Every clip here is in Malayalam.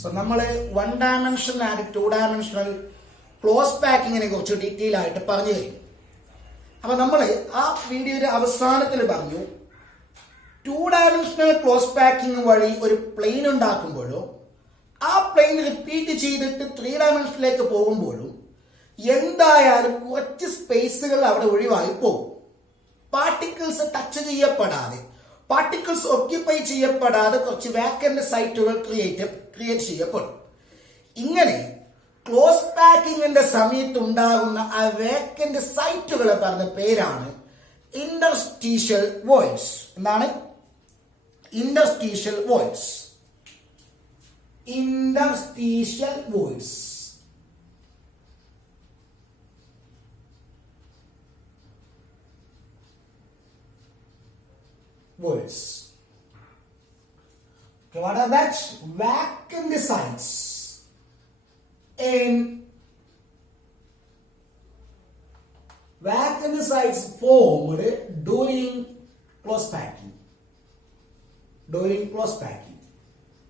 സോ നമ്മൾ 1 ഡയമെൻഷണൽ ആൻഡ് 2 ഡയമെൻഷണൽ ക്ലോസ് പാക്കിങ്ങിനെ കുറിച്ച് ഡീറ്റെയിൽ ആയിട്ട് പറഞ്ഞു കഴിഞ്ഞു. അപ്പൊ നമ്മൾ ആ വീഡിയോയുടെ അവസാനത്തിൽ പറഞ്ഞു 2 ഡയമെൻഷണൽ ക്ലോസ് പാക്കിംഗ് വഴി ഒരു പ്ലെയിൻ ഉണ്ടാക്കുമ്പോഴോ ആ പ്ലെയിൻ റിപ്പീറ്റ് ചെയ്തിട്ട് 3 ഡയമെൻഷനിലേക്ക് പോകുമ്പോഴും എന്തായാലും കുറച്ച് സ്പേസുകൾ അവിടെ ഒഴിവായി പോകും. പാർട്ടിക്കിൾസ് ടച്ച് ചെയ്യപ്പെടാതെ, പാർട്ടിക്കിൾസ് ഒക്യുപ്പൈ ചെയ്യപ്പെടാതെ കുറച്ച് വാക്കന്റ് സൈറ്റുകൾ ക്രിയേറ്റ് ചെയ്യപ്പെടും. ഇങ്ങനെ ക്ലോസ് പാക്കിങ്ങിന്റെ സമയത്ത് ഉണ്ടാകുന്ന ആ വേക്കന്റ് സൈറ്റുകളെ പറഞ്ഞ പേരാണ് ഇന്റർസ്റ്റീഷ്യൽ വോയിഡ്സ്. എന്താണ്? Interstitial voids. Interstitial voids. Voids. Okay, what are that? Vacant sites formed during close packing.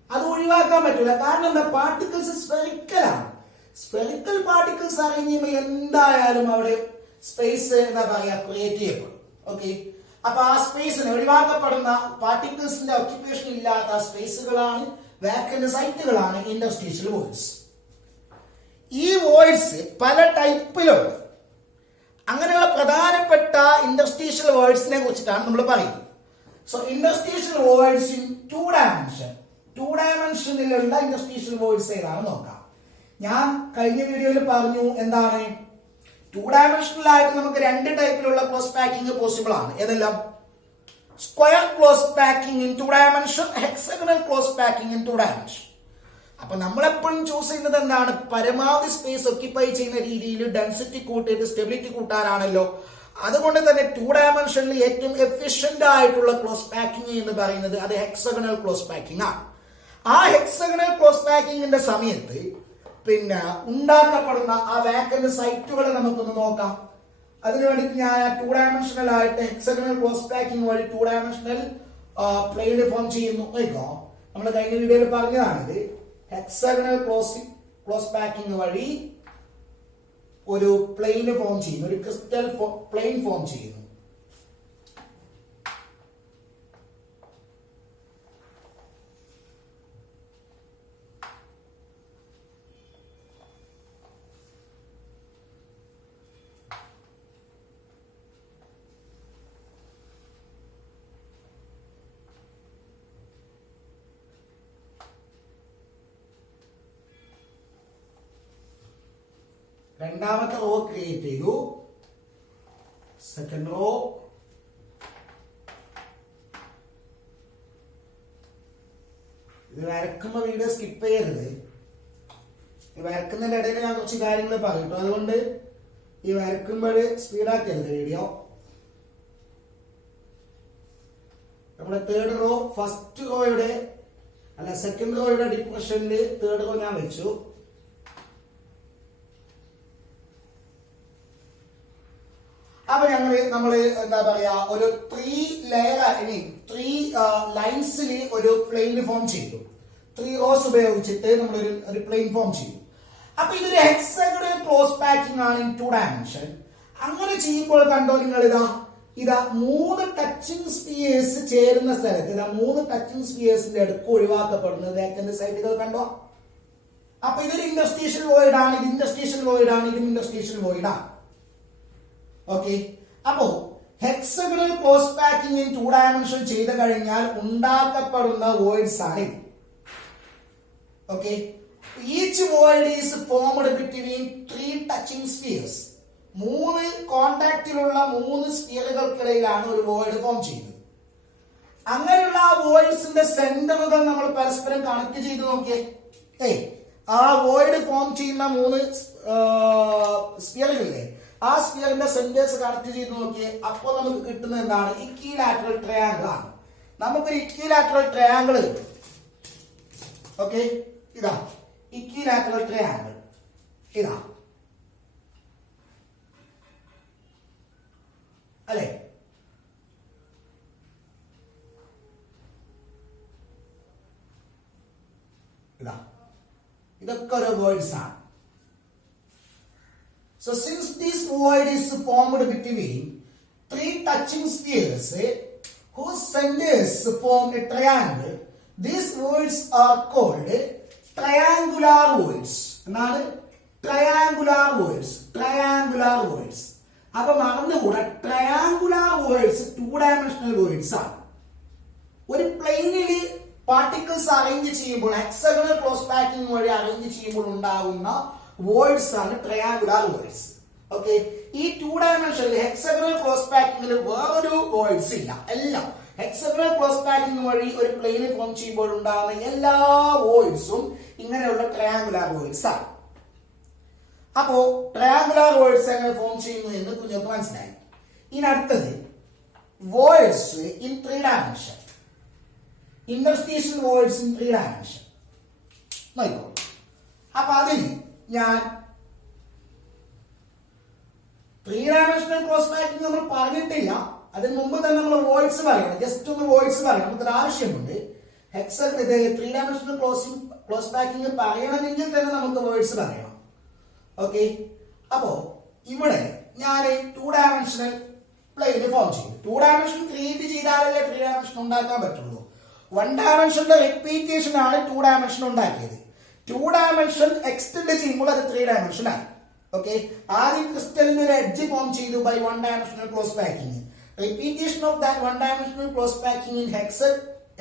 അത് ഒഴിവാക്കാൻ പറ്റില്ല. കാരണം എന്താ? പാർട്ടിക്കിൾസ് സ്ഫെറിക്കൽ ആണ്. സ്ഫെറിക്കൽ പാർട്ടിക്കിൾസ് അറിയുമ്പോൾ എന്തായാലും അവിടെ സ്പേസ് എന്താ പറയാ ക്രിയേറ്റ് ചെയ്യപ്പെടും. ഓക്കെ, അപ്പൊ ആ സ്പേസിന് ഒഴിവാക്കപ്പെടുന്ന പാർട്ടിക്കിൾസിന്റെ ഓക്യുപ്പേഷൻ ഇല്ലാത്ത സ്പേസുകളാണ് വാക്കന്റ് സൈറ്റുകളാണ് ഇന്റർസ്റ്റീഷ്യൽ വോയിഡ്സ്. ഈ വോയിഡ്സ് പല ടൈപ്പിലുണ്ട്. അങ്ങനെയുള്ള പ്രധാനപ്പെട്ട ഇന്റർസ്റ്റീഷ്യൽ വോയിഡ്സിനെ കുറിച്ചിട്ടാണ് നമ്മൾ പറയുന്നത്. സോ ഇന്റർസ്റ്റീഷ്യൽ വോയിഡ്സ് ഇൻ 2 ഡയമെൻഷനിലുള്ള ഇന്റർസ്റ്റീഷ്യൽ വോയിഡ്സ് ഏതാണെന്ന് നോക്കാം. ഞാൻ കഴിഞ്ഞ വീഡിയോയിൽ പറഞ്ഞു എന്താണ് 2 ഡയമെൻഷനിലായിട്ട് നമുക്ക് 2 ടൈപ്പിലുള്ള ക്ലോസ് പാക്കിംഗ് പോസിബിൾ ആണ്. ഏതെല്ലാം? Square close packing in 2 dimension, hexagonal close packing in 2 dimension. അപ്പൊ നമ്മൾ എപ്പോഴും ചൂസ് ചെയ്യുന്നത് എന്താണ്? പരമാവധി സ്പേസ് ഒക്യുപ്പൈ ചെയ്യുന്ന രീതിയിൽ ഡെൻസിറ്റി കൂട്ടിയിട്ട് സ്റ്റെബിലിറ്റി കൂട്ടാനാണല്ലോ. അതുകൊണ്ട് തന്നെ 2 ഡയമെൻഷനിൽ ഏറ്റവും എഫിഷ്യന്റ് ആയിട്ടുള്ള ക്ലോസ് പാക്കിംഗ് എന്ന് പറയുന്നത് അത് ഹെക്സഗണൽ ക്ലോസ് പാക്കിംഗ് ആണ്. ആ ഹെക്സഗണൽ ക്ലോസ് പാക്കിങ്ങിന്റെ സമയത്ത് പിന്നെ ഉണ്ടാക്കപ്പെടുന്ന ആ വാക്കന്റ് സൈറ്റുകളെ നമുക്കൊന്ന് നോക്കാം. അതിനു വേണ്ടിയിട്ട് ഞാൻ 2 ഡയമെൻഷണൽ ആയിട്ട് ഹെക്സഗണൽ ക്ലോസ് പാക്കിംഗ് വഴി 2 ഡയമെൻഷണൽ പ്ലെയിൻ ഫോം ചെയ്യുന്നു. നമ്മൾ കഴിഞ്ഞ വീഡിയോയിൽ പറഞ്ഞതാണിത്. ഹെക്സഗണൽ ക്ലോസ് പാക്കിംഗ് വഴി ഒരു പ്ലെയിൻ ഫോം ചെയ്യുന്നു, ഒരു ക്രിസ്റ്റൽ പ്ലെയിൻ ഫോം ചെയ്യുന്നു. രണ്ടാമത്തെ റോ ക്രിയേറ്റ് ചെയ്തു. സെക്കൻഡ് റോ, ഇത് വരക്കുമ്പോ വീഡിയോ സ്കിപ്പ് ചെയ്യരുത്. ഈ വരക്കുന്നതിന്റെ ഇടയിൽ ഞാൻ കുറച്ച് കാര്യങ്ങൾ പറയും. അതുകൊണ്ട് ഈ വരക്കുമ്പോൾ സ്പീഡാക്കരുത് വീഡിയോ. നമ്മുടെ തേർഡ് റോ ഫസ്റ്റ് റോയുടെ അല്ല സെക്കൻഡ് റോയുടെ ഡിപ്രഷനിൽ തേർഡ് റോ ഞാൻ വെച്ചു. അപ്പൊ നമ്മള് എന്താ പറയാ ഒരു 3 ലൈൻസിൽ ഒരു പ്ലെയിൻ ഫോം ചെയ്തു. 3 റോസ് ഉപയോഗിച്ചിട്ട് നമ്മൾ ഒരു പ്ലെയിൻ ഫോം ചെയ്തു. അപ്പൊ ഇതൊരു ഹെക്സഗണൽ ക്ലോസ് പാക്കിംഗ് ആണ് ഇൻ 2 ഡയമെൻഷൻ. അങ്ങനെ ചെയ്യുമ്പോൾ കണ്ടോ നിങ്ങൾ ഇതാ 3 ടച്ചിങ് സ്പിയേഴ്സ് ചേരുന്ന സ്ഥലത്ത് 3 ടച്ചിങ് സ്പിയേഴ്സിന്റെ അടുക്ക് ഒഴിവാക്കപ്പെടുന്നത് വേക്കന്റ് സൈറ്റുകൾ കണ്ടോ. അപ്പൊ ഇതൊരു ഇന്റർസ്റ്റീഷ്യൽ വോയിഡ് ആണ്, ഇത് ഇന്റർസ്റ്റീഷ്യൽ വോയിഡ് ആണ്, ഇതും ഇന്റർസ്റ്റീഷ്യൽ വോയിഡ് ആണ്. ഓക്കെ, അപ്പോ hexagonal close packing in 2 dimension ചെയ്ത് കഴിഞ്ഞാൽ ഉണ്ടാക്കപ്പെടുന്ന വോയിഡ്സ് ആണ്. Okay, each void is formed between 3 touching spheres. 3 കോണ്ടാക്റ്റിലുള്ള 3 സ്പിയറുകൾക്കിടയിലാണ് ഒരു വോയിഡ് ഫോം ചെയ്യുന്നത്. അങ്ങനെയുള്ള ആ വോയിഡ്സിന്റെ സെന്ററുകൾ നമ്മൾ പരസ്പരം കണക്ട് ചെയ്ത് നോക്കിയേ. ആ വോയിഡ് ഫോം ചെയ്യുന്ന 3 സ്പിയറുകളില്ലേ, ആ സ്പിയറിന്റെ സെന്റേഴ്സ് കണക്ട് ചെയ്ത് നോക്കിയേ. അപ്പോൾ നമുക്ക് കിട്ടുന്നത് എന്താണ്? ഇക്വിലാറ്ററൽ ട്രയാങ്കിൾ ആണ്. നമുക്കൊരു ഇക്വിലാറ്ററൽ ട്രയാങ്കിൾ കിട്ടും. ഓക്കെ, ഇതാ ഇക്വിലാറ്ററൽ ട്രയാങ്കിൾ. ഇതാ അല്ലെ? ഇതൊക്കെ ഓരോ വേർഡ്സ് ആണ്. So since this void is formed between three touching spheres whose centers form a triangle, these voids are called triangular voids. എന്താണ്? triangular voids. triangular voids. അപ്പൊ മറന്നുകൂടാ, triangular voids two dimensional voids ആണ്. ഒരു പ്ലെയിനിൽ പാർട്ടിക്കിൾസ് അറേഞ്ച് ചെയ്യുമ്പോൾ, ഹെക്സഗണൽ ക്ലോസ് പാക്കിംഗ് വഴി അറേഞ്ച് ചെയ്യുമ്പോൾ ഉണ്ടാകുന്ന വോയിഡ്സ് ആണ് ട്രയാങ്കുലാർ വോയിഡ്സ്. ഓക്കെ, ഈ ടു ഡയമെൻഷനിൽ ഹെക്സഗണൽ ക്ലോസ് പാക്കിംഗിൽ വേറൊരു വോയിഡ്സ് ഇല്ല. എല്ലാം ഹെക്സഗണൽ ക്ലോസ് പാക്കിംഗ് വഴി ഒരു പ്ലെയിനിൽ ഫോം ചെയ്യുമ്പോൾ ഉണ്ടാകുന്ന എല്ലാ വോയിഡ്സും ഇങ്ങനെയുള്ള ട്രയാങ്കുലാർ വോയിഡ്സ് ആണ്. അപ്പോ ട്രയാങ്കുലാർ വോയിഡ്സ് എങ്ങനെ ഫോം ചെയ്യുന്നു എന്ന് കുഞ്ഞുങ്ങൾക്ക് മനസ്സിലായി. ഇനി അടുത്തത് voids in three dimension. Interstitial voids in three dimension നോക്കോ. അപ്പൊ അതിന് ഞാൻ ത്രീ ഡയമെൻഷണൽ ക്ലോസ് പാക്കിംഗ് നമ്മൾ പറഞ്ഞിട്ടില്ല. അതിന് മുമ്പ് തന്നെ നമ്മൾ വോയിഡ്സ് പറയണം. ജസ്റ്റ് ഒന്ന് വോയിഡ്സ് പറയണം, നമുക്കൊരു ആവശ്യമുണ്ട്. ത്രീ ഡയമെൻഷണൽ ക്ലോസ് പാക്കിംഗ് പറയണമെങ്കിൽ തന്നെ നമുക്ക് വോയിഡ്സ് പറയണം. ഓക്കെ, അപ്പോ ഇവിടെ ഞാൻ ടു ഡയമെൻഷണൽ പ്ലെയിന് ഫോം ചെയ്തു. ടു ഡയമെൻഷൻ ക്രിയേറ്റ് ചെയ്താലല്ലേ ത്രീ ഡയമെൻഷൻ ഉണ്ടാക്കാൻ പറ്റുള്ളൂ. വൺ ഡയമെൻഷന്റെ റിപ്പീറ്റേഷൻ ആണ് ടു ഡയമെൻഷൻ ഉണ്ടാക്കിയത്. ടു ഡയമെൻഷൻ എക്സ്റ്റെൻഡ് ചെയ്യുമ്പോൾ അത് ത്രീ ഡയമെൻഷൻ ആയി. ഓക്കെ, ആദ്യം ക്രിസ്റ്റലിന് ഒരു എഡ്ജ് ഫോം ചെയ്തു by one dimensional close packing. Repetition of that one dimensional close packing in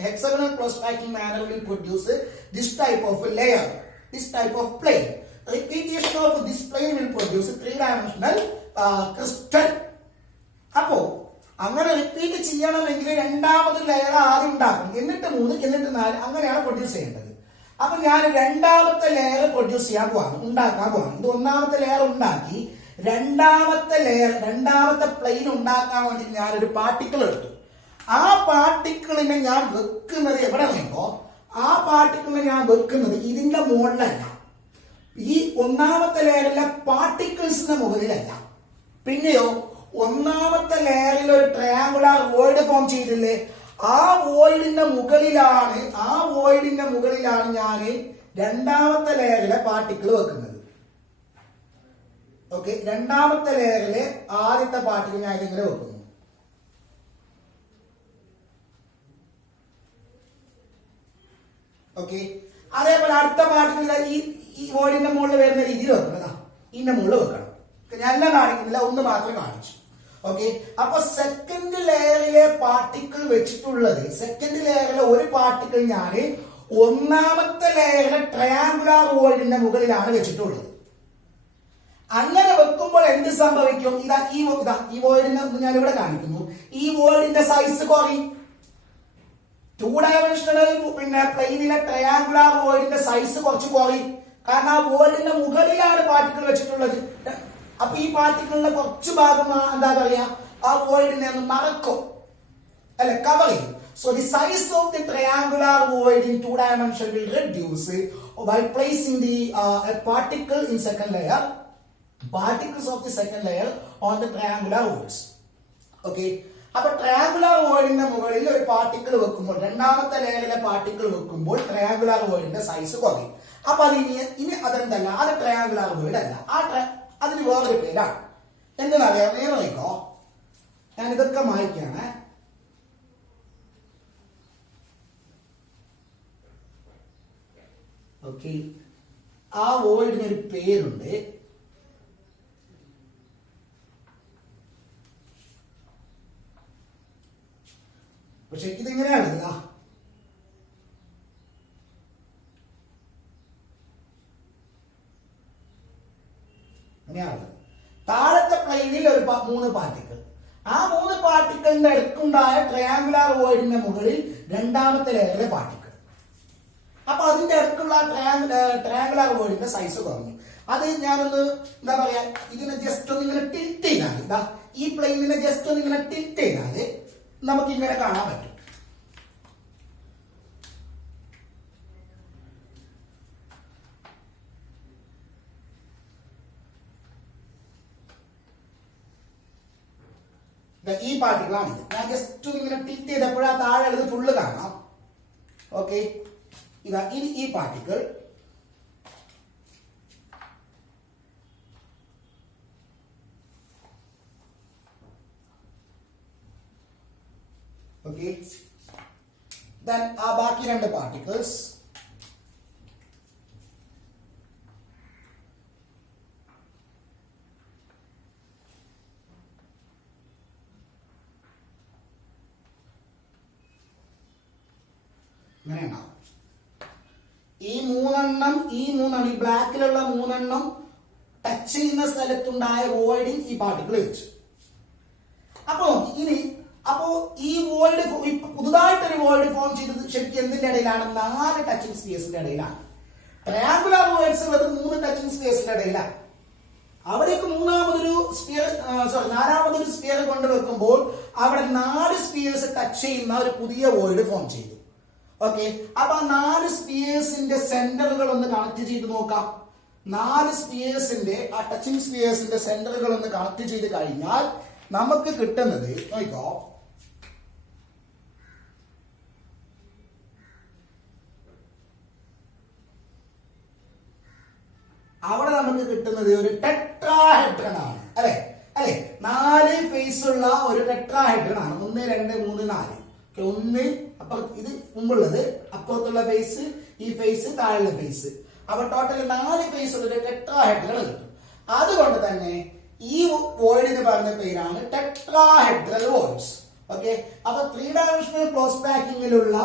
hexagonal close packing manner will produce this type of layer, this type of plane. Repetition of this plane will produce three dimensional crystal. അപ്പോ അങ്ങനെ റിപ്പീറ്റ് ചെയ്യണമെങ്കിൽ രണ്ടാമത് ലെയർ ആദ്യം ഉണ്ടാക്കും, എന്നിട്ട് 3, എന്നിട്ട് 4, അങ്ങനെയാണ് പ്രൊഡ്യൂസ് ചെയ്യേണ്ടത്. അപ്പൊ ഞാൻ രണ്ടാമത്തെ ലെയർ പ്രൊഡ്യൂസ് ചെയ്യാൻ പോവാണ്, ഉണ്ടാക്കാൻ പോവാണ്. ഇത് ഒന്നാമത്തെ ലെയർ ഉണ്ടാക്കി, രണ്ടാമത്തെ പ്ലെയിൻ ഉണ്ടാക്കാൻ വേണ്ടി ഞാനൊരു പാർട്ടിക്കിൾ എടുത്തു. ആ പാർട്ടിക്കിളിനെ ഞാൻ വെക്കുന്നത് എവിടെ പറയുമ്പോ, ആ പാർട്ടിക്കിളിനെ ഞാൻ വെക്കുന്നത് ഇതിന്റെ മുകളിലല്ല, ഈ ഒന്നാമത്തെ ലെയറിലെ പാർട്ടിക്കിൾസിന്റെ മുകളിലല്ല. പിന്നെയോ ഒന്നാമത്തെ ലെയറിൽ ഒരു ട്രയാങ്കുലാർ വോയിഡ് ഫോം ചെയ്തില്ലേ, ആ വോയിഡിന്റെ മുകളിലാണ് ഞാൻ രണ്ടാമത്തെ ലെയറിലെ പാർട്ടിക്കിൾ വെക്കുന്നത്. ഓക്കെ, രണ്ടാമത്തെ ലെയറിലെ ആദ്യത്തെ പാർട്ടിക്കിൾ ഞാൻ ഇതിങ്ങനെ വെക്കുന്നു. ഓക്കെ, അതേപോലെ അടുത്ത പാർട്ടിക്കിൾ ഈ വോയിഡിന്റെ മുകളിൽ വരുന്ന രീതിയിൽ വെക്കണം. ഇതിന്റെ മുകളിൽ വെക്കണം. ഞാൻ എല്ലാം കാണിക്കുന്നില്ല, ഒന്ന് മാത്രം കാണിച്ചു. ഓക്കെ, അപ്പൊ സെക്കൻഡ് ലെയറിലെ പാർട്ടിക്കിൾ വെച്ചിട്ടുള്ളത്, സെക്കൻഡ് ലെയറിലെ ഒരു പാർട്ടിക്കിൾ ഞാൻ ഒന്നാമത്തെ ലെയറിലെ ട്രയാങ്കുലാർ വോയിഡിന്റെ മുകളിലാണ് വെച്ചിട്ടുള്ളത്. അങ്ങനെ വെക്കുമ്പോൾ എന്ത് സംഭവിക്കും? ഈ വോയിഡിനെ ഞാൻ ഇവിടെ കാണിക്കുന്നു. ഈ വോയിഡിന്റെ സൈസ് കുറയും. ടു ഡയമെൻഷണൽ പ്ലെയിനിലെ ട്രയാങ്കുലാർ വോയിഡിന്റെ സൈസ് കുറച്ച് കുറയും. കാരണം ആ വോയിഡിന്റെ മുകളിലാണ് പാർട്ടിക്കിൾ വെച്ചിട്ടുള്ളത്. അപ്പൊ ഈ പാർട്ടിക്കിളിന്റെ കുറച്ച് ഭാഗം എന്താ പറയാ, ആ വോയിഡിനെ ഒന്ന് മറക്കും, അല്ലെ, കവർ ചെയ്യും. So the size of the triangular void in two dimension will reduce by placing the particle in second layer, particles of the second layer on the triangular voids. Okay, അപ്പൊ ട്രയാങ്കുലാർ വോയിഡിന്റെ മുകളിൽ ഒരു പാർട്ടിക്കിൾ വെക്കുമ്പോൾ, രണ്ടാമത്തെ ലെയറിലെ പാർട്ടിക്കിൾ വെക്കുമ്പോൾ ട്രയാങ്കുലാർ വോയിഡിന്റെ സൈസ് കുറയും. അപ്പൊ അത് ഇനി അതെന്തല്ല, അത് ട്രയാങ്കുലാർ വോയിഡ് അല്ല, അതിന് വേറൊരു പേരാണ്. എന്തെന്നറിയാം, നേരെ നോക്കോ, ഞാൻ ഇതൊക്കെ മായ്ക്കാണ്. ഓക്കെ, ആ വോയിഡിനൊരു പേരുണ്ട്. പക്ഷെ ഇതിങ്ങനെയാണ്, അങ്ങനെയാണ്. താഴത്തെ പ്ലെയിനിൽ ഒരു 3 പാർട്ടിക്കിൾ, ആ 3 പാർട്ടിക്കിളിന്റെ അടുക്കുണ്ടായ ട്രയാങ്കുലാർ വോയിഡിന്റെ മുകളിൽ രണ്ടാമത്തെ ലെയറിലെ പാർട്ടിക്കിൾ. അപ്പൊ അതിന്റെ അടുത്തുള്ള ട്രയാങ്കുലാർ വോയിഡിന്റെ സൈസ് കുറഞ്ഞു. അത് ഞാനൊന്ന് എന്താ പറയാ, ഇതിനെ ജസ്റ്റ് ഒന്ന് ഇങ്ങനെ ടിൽറ്റ് ചെയ്താൽ, ഈ പ്ലെയിനിനെ ജസ്റ്റ് ഒന്ന് ഇങ്ങനെ ടിൽറ്റ് ചെയ്താൽ നമുക്ക് ഇങ്ങനെ കാണാൻ പറ്റും. ഈ പാർട്ടിക്കിളാണ് ഇത്. ഞാൻ ജസ്റ്റ് ഇങ്ങനെ ടിൽറ്റ് ചെയ്തപ്പോൾ ആ താഴെ ഉള്ളത് ഫുള്ള് കാണാം. ഓക്കെ, ഇതാ ഇനി ഈ പാർട്ടിക്കിൾ ഓക്കെ, ദെൻ ആ ബാക്കി രണ്ട് പാർട്ടിക്കിൾസ് ഇങ്ങനെ ഉണ്ടാവും. ഈ മൂന്നെണ്ണം ഈ ബ്ലാക്കിലുള്ള മൂന്നെണ്ണം ടച്ച് ചെയ്യുന്ന സ്ഥലത്തുണ്ടായ വോയിഡിങ് ഈ പാർട്ടിക്കിൾ വെച്ചു. അപ്പോ ഈ വോയിഡ് പുതുതായിട്ടൊരു വോയിഡ് ഫോം ചെയ്തത് ശരിക്കും എന്തിന്റെ ഇടയിലാണ്? 4 ടച്ചിങ് സ്പേസിന്റെ ഇടയിലാണ്. ട്രയാങ്കുലർ വോയിഡ്സ് ഉള്ളത് 3 ടച്ചിങ് സ്പേസിന്റെ ഇടയിലാണ്. അവിടേക്ക് നാലാമതൊരു സ്പിയർ കൊണ്ടുവെക്കുമ്പോൾ അവിടെ 4 സ്പിയേഴ്സ് ടച്ച് ചെയ്യുന്ന ഒരു പുതിയ വോയിഡ് ഫോം ചെയ്തു. ഓക്കെ, അപ്പൊ 4 സ്പിയേഴ്സിന്റെ സെന്ററുകൾ ഒന്ന് കണക്ട് ചെയ്ത് നോക്കാം. 4 സ്പിയേഴ്സിന്റെ ആ ടച്ചിങ് സ്പിയേഴ്സിന്റെ സെന്ററുകൾ ഒന്ന് കണക്ട് ചെയ്ത് കഴിഞ്ഞാൽ നമുക്ക് കിട്ടുന്നത് നോക്കോ, അവിടെ നമുക്ക് കിട്ടുന്നത് ഒരു ടെട്രാഹെഡ്രൺ ആണ്. അല്ലെ 4 ഫേസ് ഉള്ള ഒരു ടെട്രാഹെഡ്രൺ ആണ്. 1 2 3 4. ഒന്ന് അപ്പൊ ഇത് മുമ്പുള്ളത്, അപ്പുറത്തുള്ള ഫേസ്, ഈ ഫേസ്, താഴെയുള്ള ഫേസ്. അപ്പൊ ടോട്ടൽ 4 ഫേസ് ഉള്ള ഒരു ടെട്രാഹെഡ്രൺ കിട്ടും. അതുകൊണ്ട് തന്നെ ഈ വോയിഡിന് പറഞ്ഞ പേരാണ് ടെട്രാഹെഡ്രൽ വോയിഡ്സ്. ഓക്കെ, അപ്പൊ 3 ഡയമെൻഷണൽ ക്ലോസ് പാക്കിങ്ങിലുള്ള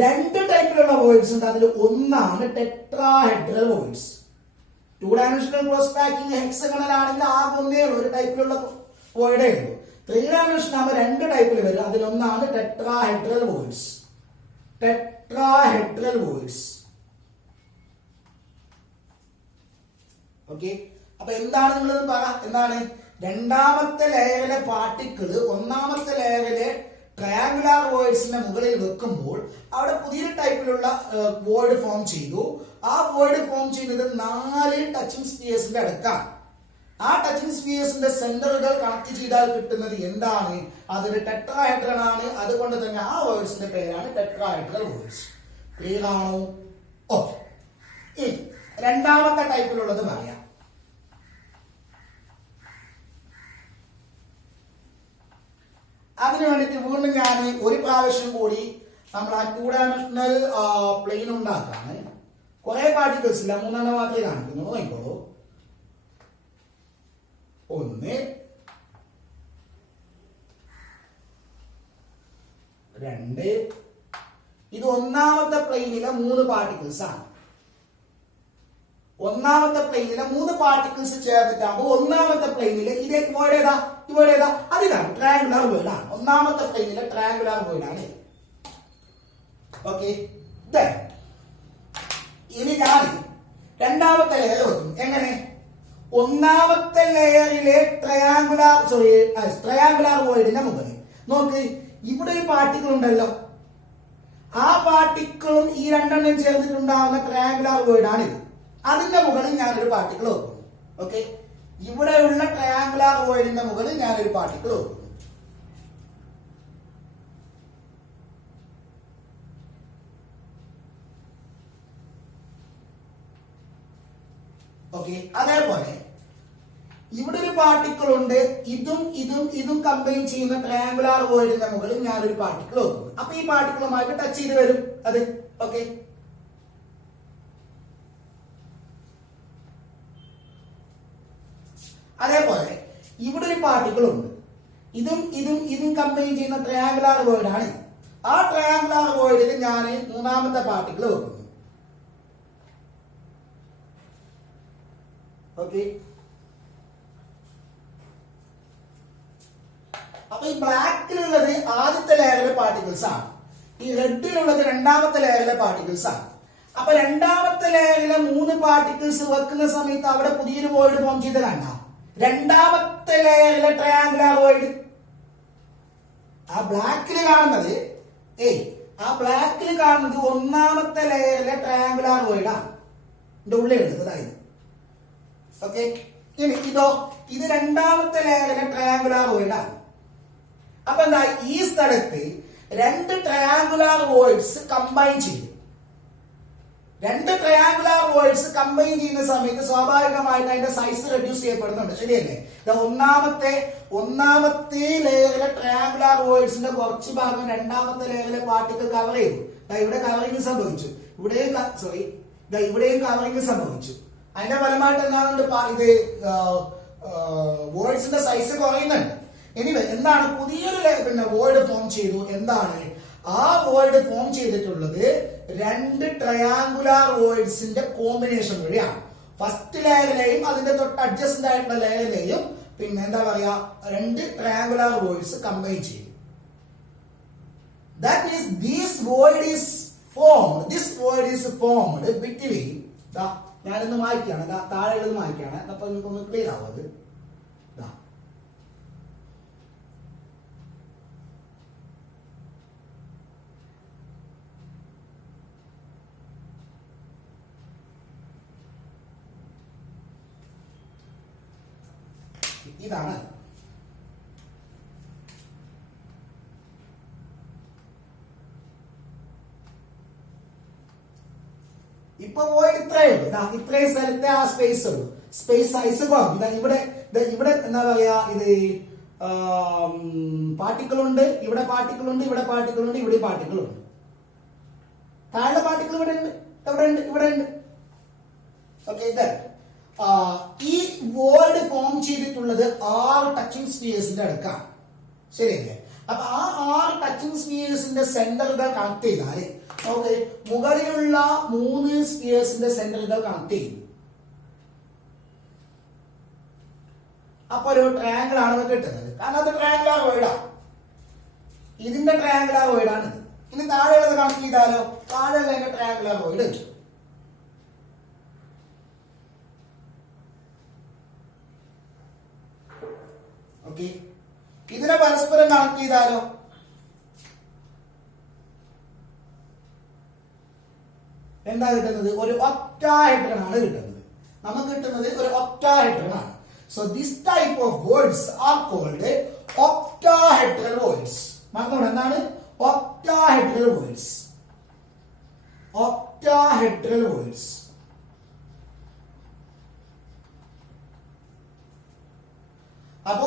2 ടൈപ്പിലുള്ള വോയിഡ്സ് ഉണ്ട്. അതിൽ ഒന്നാണ് tetrahedral voids. 2 dimensional close packing hexagonal ആണെങ്കിൽ ആകെ ഒന്നേ ഉള്ളൂ, ഒരു ടൈപ്പിലുള്ള വോയിഡേ ഉള്ളൂ. 3 ഡയമെൻഷൻ ആകുമ്പോൾ 2 ടൈപ്പിൽ വരും. അതിലൊന്നാണ് tetrahedral voids. Tetrahedral voids. Okay, അപ്പൊ എന്താണ് നിങ്ങൾ പറ, എന്താണ്? രണ്ടാമത്തെ ലെയറിലെ പാർട്ടിക്കിൾ ഒന്നാമത്തെ ലെയറിലെ ട്രയാങ്കുലർ വോയിഡ്സിന്റെ മുകളിൽ വെക്കുമ്പോൾ അവിടെ പുതിയൊരു ടൈപ്പിലുള്ള വോയിഡ് ഫോം ചെയ്തു. ആ വോയിഡ് ഫോം ചെയ്യുന്നത് 4 ടച്ചിങ് സ്പിയേഴ്സിന്റെ അടുക്കാണ്. ആ ടച്ചിങ് സ്പിയേഴ്സിന്റെ സെന്ററുകൾ കണക്ട് ചെയ്താൽ കിട്ടുന്നത് എന്താണ്? അതൊരു ടെട്രാഹെഡ്രൺ ആണ്. അതുകൊണ്ട് തന്നെ ആ വോയിഡ്സിന്റെ പേരാണ് ടെട്രാഹെഡ്രൽ വോയിഡ്സ്. ക്ലിയർ ആണോ? ഓക്കെ, ഇനി രണ്ടാമത്തെ ടൈപ്പിലുള്ളത് പറയാം. അതിനു വേണ്ടിയിട്ട് വീണ്ടും ഞാൻ ഒരു പ്രാവശ്യം കൂടി നമ്മൾ ആ 2 ഡയമെൻഷണൽ പ്ലെയിൻ ഉണ്ടാക്കാണ്. കുറെ പാർട്ടിക്കിൾസ് ഇല്ല, 3 മാത്രമേ കാണിക്കുന്നു. നോക്കിക്കോളൂ. 1 2. ഇത് ഒന്നാമത്തെ പ്ലെയിനിലെ 3 പാർട്ടിക്കിൾസ് ആണ്. ഒന്നാമത്തെ പ്ലെയിനിലെ 3 പാർട്ടിക്കിൾസ് ചേർന്നിട്ടാകുമ്പോൾ ഒന്നാമത്തെ പ്ലെയിനില് ഇത് വോയിഡ് ഏതാ? അതിനാണ് ട്രയാങ്കുലർ വോയിഡ് ആണ്. ഒന്നാമത്തെ പ്ലെയിനിലെ ട്രയാങ്കുലർ വോയിഡ് ആണ്. ഓക്കെ, ഇനി ഞാൻ രണ്ടാമത്തെ ലെയർ വെക്കും. എങ്ങനെ? ഒന്നാമത്തെ ലെയറിലെ ട്രയാങ്കുലർ വോയിഡിന്റെ മുകളിൽ നോക്ക്, ഇവിടെ ഒരു പാർട്ടിക്കിൾ ഉണ്ടല്ലോ. ആ പാർട്ടിക്കിളും ഈ 2 എണ്ണം ചേർന്നിട്ടുണ്ടാവുന്ന ട്രയാങ്കുലർ വോയിഡ് ആണ് ഇത്. അതിന്റെ മുകളിൽ ഞാനൊരു പാർട്ടിക്കിൾ വെക്കുന്നു. ഓക്കെ, ഇവിടെയുള്ള ട്രയാങ്കുലർ വോയിഡിന്റെ മുകളിൽ ഞാനൊരു പാർട്ടിക്കിൾ വെക്കുന്നു. ഓക്കെ, അതേപോലെ ഇവിടെ ഒരു പാർട്ടിക്കിൾ ഉണ്ട്. ഇതും കമ്പൈൻ ചെയ്യുന്ന ട്രയാങ്കുലർ വോയിഡിന്റെ മുകളിൽ ഞാനൊരു പാർട്ടിക്കിൾ വെക്കുന്നു. അപ്പൊ ഈ പാർട്ടിക്കിളുമായിട്ട് ടച്ച് ചെയ്ത് വരും അത്. ഓക്കെ, അതേപോലെ ഇവിടെ ഒരു പാർട്ടിക്കിൾ ഉണ്ട്. ഇതും കമ്പൈൻ ചെയ്യുന്ന ട്രയാങ്കുലർ വോയിഡ് ആണ്. ആ ട്രയാങ്കുലർ വോയിഡിൽ ഞാൻ മൂന്നാമത്തെ പാർട്ടിക്കിൾ വെക്കുന്നു. ഓക്കെ, അപ്പൊ ഈ ബ്ലാക്കിലുള്ളത് ആദ്യത്തെ ലെയറിലെ പാർട്ടിക്കിൾസ് ആണ്. ഈ റെഡിലുള്ളത് രണ്ടാമത്തെ ലെയറിലെ പാർട്ടിക്കിൾസ് ആണ്. അപ്പൊ രണ്ടാമത്തെ ലെയറിലെ 3 പാർട്ടിക്കിൾസ് വെക്കുന്ന സമയത്ത് അവിടെ പുതിയൊരു വോയിഡ് ഫോം ചെയ്ത് കാണാം. രണ്ടാമത്തെ ലെയറിലെ ട്രയാങ്കുലർ വോയിഡ് ആ ബ്ലാക്കിൽ കാണുന്നത് ഒന്നാമത്തെ ലെയറിലെ ട്രയാങ്കുലർ വോയിഡ് ആണ്. എന്റെ ഉള്ളിൽ എടുത്തതായത്. ഓക്കെ, ഇനി ഇത് രണ്ടാമത്തെ ലെയറിലെ ട്രയാങ്കുലർ വോയിഡ് ആണ്. അപ്പൊ എന്താ, ഈ സ്ഥലത്ത് 2 ട്രയാങ്കുലർ വോയിഡ്സ് കമ്പൈൻ ചെയ്തു. രണ്ട് ട്രയാങ്കുലാർ വേർഡ്സ് കമ്പൈൻ ചെയ്യുന്ന സമയത്ത് സ്വാഭാവികമായിട്ട് അതിന്റെ സൈസ് റെഡ്യൂസ് ചെയ്യപ്പെടുന്നുണ്ട്, ശരിയല്ലേ? ഒന്നാമത്തെ ലെയറിലെ ട്രയാങ്കുലാർ വേർഡ്സിന്റെ കുറച്ച് ഭാഗം രണ്ടാമത്തെ ലെയറിലെ പാർട്ടിക്കിൾ കവർ ചെയ്തു. ഇവിടെ കവറിങ് സംഭവിച്ചു, ഇവിടെയും കവറിങ് സംഭവിച്ചു. അതിന്റെ ഫലമായിട്ട് എന്താണ് ഇത് വേർഡ്സിന്റെ സൈസ് കുറയുന്നുണ്ട്. എനിവേ എന്താണ് പുതിയൊരു വേർഡ് ഫോം ചെയ്തു. എന്താണ് ആ വേർഡ് ഫോം ചെയ്തിട്ടുള്ളത്? രണ്ട് ട്രയാങ്കുലാർ വേർഡ്സിന്റെ കോമ്പിനേഷൻ വഴിയാണ്. ഫസ്റ്റ് ലെയറിലെയും അതിന്റെ തൊട്ട് അഡ്ജസ്റ്റന്റ് ആയിട്ടുള്ള ലെയറിലെയും പിന്നെ എന്താ പറയാ രണ്ട് ട്രയാങ്കുലാർ വേർഡ്സ് കമ്പൈൻ ചെയ്തു. That means this word is formed between ഞാനൊന്ന് മായ്ക്കാണ്, താഴെയുള്ളത് മായ്ക്കാണ്, അപ്പൊ നിങ്ങൾക്കൊന്ന് ക്ലിയർ ആവുന്നത്. ഇതാണ് ഇപ്പൊ പോയിട്ട് ഇത്രയും സ്ഥലത്തെ ആ സ്പേസ് ഉള്ളൂ. സ്പേസ് സൈസ് കുറഞ്ഞു. ഇവിടെ എന്താ പറയാ ഇത് പാർട്ടിക്കിൾ ഉണ്ട്, ഇവിടെ പാർട്ടിക്കിൾ ഉണ്ട്, ഇവിടെ പാർട്ടിക്കിൾ ഉണ്ട്, ഇവിടെ പാർട്ടിക്കിൾ ഉണ്ട്. താഴെ പാർട്ടിക്കിൾ ഇവിടെ ഉണ്ട്, ഇവിടെ ഉണ്ട്. ഓക്കെ, ഈ വേർഡ് ഫോം ചെയ്തിട്ടുള്ളത് 6 ടച്ചിങ് സ്ഫിയേഴ്സിന്റെ അടുക്കാണ്, ശരിയല്ലേ? അപ്പൊ ആ 6 ടച്ചിങ് സ്ഫിയേഴ്സിന്റെ സെന്ററുകൾ കണക്ട് ചെയ്താല് ഓക്കെ മുകളിലുള്ള 3 സ്ഫിയേഴ്സിന്റെ സെന്ററുകൾ കണക്ട് ചെയ്യും. അപ്പൊ ഒരു ട്രയാങ്കിൾ ആണ് കിട്ടുന്നത്. കാരണം അത് ട്രയാങ്കുലാർ വേർഡാണ്, ഇതിന്റെ ട്രയാങ്കുലാർ വേർഡാണ് ഇത്. ഇനി താഴെയുള്ളത് കണക്ട് ചെയ്താലോ താഴെയുള്ള ട്രയാങ്കുലാർ വേർഡ് കിട്ടും. ഓക്കെ, ഇതിനെ പരസ്പരം കണക്ട് ചെയ്താലോ എന്താ കിട്ടുന്നത്? ഒരു ഒക്ടാഹെഡ്രൺ ആണ് കിട്ടുന്നത്. നമുക്ക് കിട്ടുന്നത് ഒരു ഒക്ടാഹെഡ്രൺ ആണ്. So this type of voids are called octahedral voids. മറന്നോളൂ, എന്താണ് ഒക്ടാഹെഡ്രൽ വേർഡ്സ്? Octahedral voids. അപ്പോ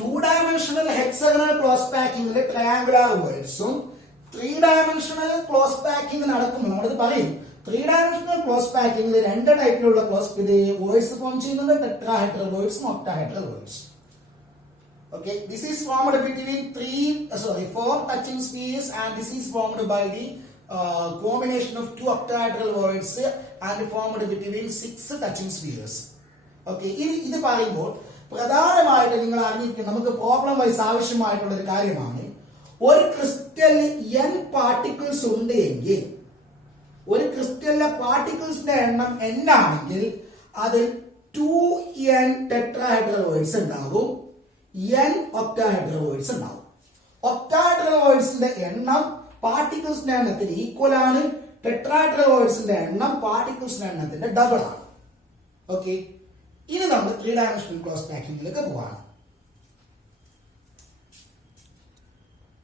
2 ഡയമെൻഷണൽ ഹെക്സഗണൽ ക്ലോസ് പാക്കിംഗിലെ ട്രയാങ്കുലാർ വേർഡ്സും 3 ഡയമെൻഷണൽ ക്ലോസ് പാക്കിംഗ് നടക്കുമ്പോൾ നമ്മളിത് പറയും 3 ഡയമെൻഷണൽ ക്ലോസ് പാക്കിംഗിൽ 2 ടൈപ്പിലുള്ള ക്ലോസ് വേർഡ്സ് ഫോം ചെയ്യുന്നുണ്ട്, ടെട്രാഹെഡ്രൽ വേർഡ്സും octahedral voids. Okay, this is formed between 4 touching spheres, and this is formed by the combination of 2 octahedral words and formed between 6 touching spheres. Okay, ഇത് പറയുമ്പോൾ പ്രധാനമായിട്ട് നിങ്ങൾ അറിഞ്ഞിരിക്കണം, നമുക്ക് പ്രോബ്ലം വൈസ് ആവശ്യമായിട്ടുള്ള ഒരു കാര്യമാണ്. ഒരു ക്രിസ്റ്റലിൽ n പാർട്ടിക്കിൾസ് ഉണ്ട് എങ്കിൽ, ഒരു ക്രിസ്റ്റലിലെ പാർട്ടിക്കിൾസിന്റെ എണ്ണം n ആണെങ്കിൽ അതിൽ 2n ടെട്രാഹെഡ്രൽ വേർഡ്സ് ഉണ്ടാകും, n ഒക്ടാഹെഡ്രൽ വേർഡ്സ് ഉണ്ടാകും. ഒക്ടാഹെഡ്രൽ വേർഡ്സിന്റെ എണ്ണം പാർട്ടിക്കിൾസിന്റെ എണ്ണത്തിന് ഈക്വൽ ആണ്. ടെട്രാഹെഡ്രൽ വേർഡ്സിന്റെ എണ്ണം പാർട്ടിക്കിൾസിന്റെ എണ്ണത്തിന്റെ ഡബിൾ ആണ്. ഓക്കെ, ഇനി നമ്മൾ 3 ഡയമെൻഷണൽ ക്ലോസ് പാക്കിംഗിലേക്ക് പോവാണ്.